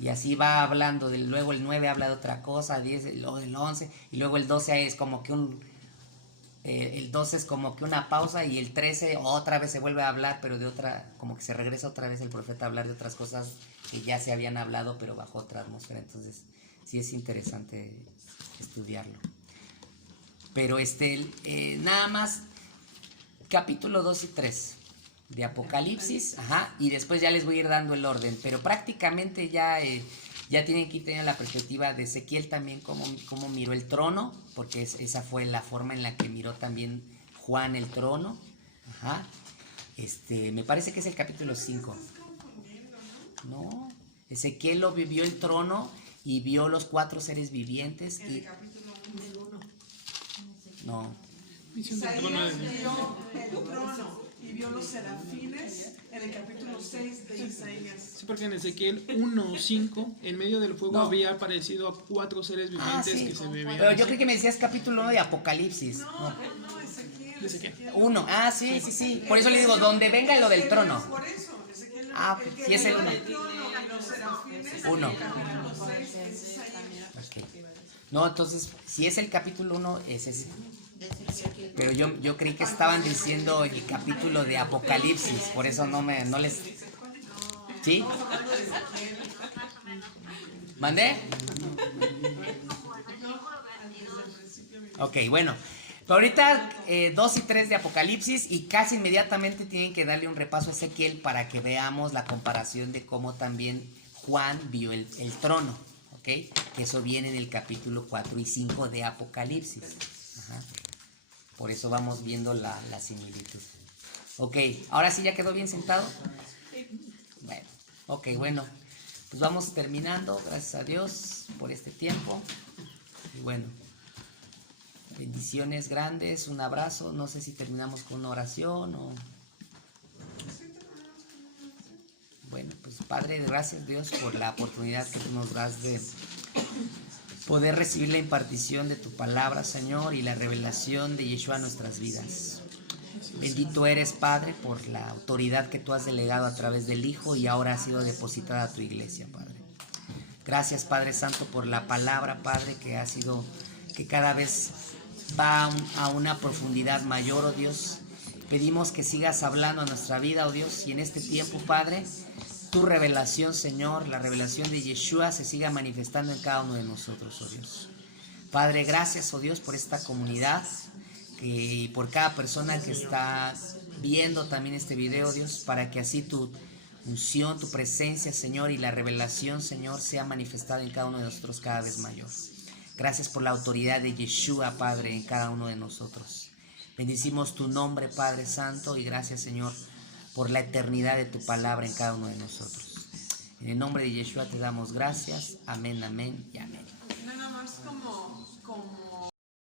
Y así va hablando, luego el 9 habla de otra cosa, 10, luego el 11, y luego el 12 es como que el 12 es como que una pausa, y el 13 otra vez se vuelve a hablar, pero de otra, como que se regresa otra vez el profeta a hablar de otras cosas que ya se habían hablado, pero bajo otra atmósfera. Entonces sí es interesante estudiarlo. Pero nada más capítulo 2 y 3 de Apocalipsis, y después ya les voy a ir dando el orden, pero prácticamente ya tienen que tener la perspectiva de Ezequiel también, cómo miró el trono, porque esa fue la forma en la que miró también Juan el trono. Me parece que es el capítulo 5. No, Ezequiel lo vivió el trono y vio los 4 seres vivientes. En el capítulo 1. No. Isaías vio el trono y vio los serafines en el capítulo 6 de Isaías. Sí, porque en Ezequiel 1:5, en medio del fuego había aparecido a 4 seres vivientes Sí. que se bebían. Pero yo creí que me decías capítulo 1 de Apocalipsis. No, Ezequiel. 1, sí. Por eso le digo, donde venga lo del trono. Por eso, Ezequiel, Sí es el 1. el trono y los serafines, 1. en el capítulo 6 es Isaías. Ok. No, entonces, si es el capítulo 1, es ese. Pero yo creí que estaban diciendo el capítulo de Apocalipsis, por eso no les... ¿Sí? ¿Mandé? Ok, bueno. Pero ahorita 2 y 3 de Apocalipsis, y casi inmediatamente tienen que darle un repaso a Ezequiel para que veamos la comparación de cómo también Juan vio el trono, ¿ok? Que eso viene en el capítulo 4 y 5 de Apocalipsis. Por eso vamos viendo la similitud. Ok, ahora sí ya quedó bien sentado. Bueno, pues vamos terminando. Gracias a Dios por este tiempo. Y bueno. Bendiciones grandes, un abrazo. No sé si terminamos con una oración o... Bueno, pues Padre, gracias Dios por la oportunidad que tú nos das de poder recibir la impartición de tu palabra, Señor, y la revelación de Yeshua a nuestras vidas. Bendito eres, Padre, por la autoridad que tú has delegado a través del Hijo y ahora ha sido depositada a tu iglesia, Padre. Gracias, Padre Santo, por la palabra, Padre, que cada vez va a una profundidad mayor, oh Dios. Pedimos que sigas hablando a nuestra vida, oh Dios, y en este tiempo, Padre, tu revelación, Señor, la revelación de Yeshua se siga manifestando en cada uno de nosotros, oh Dios. Padre, gracias, oh Dios, por esta comunidad y por cada persona que está viendo también este video, Dios, para que así tu unción, tu presencia, Señor, y la revelación, Señor, sea manifestada en cada uno de nosotros cada vez mayor. Gracias por la autoridad de Yeshua, Padre, en cada uno de nosotros. Bendecimos tu nombre, Padre Santo, y gracias, Señor, por la eternidad de tu palabra en cada uno de nosotros. En el nombre de Yeshua te damos gracias. Amén, amén y amén. Nada más como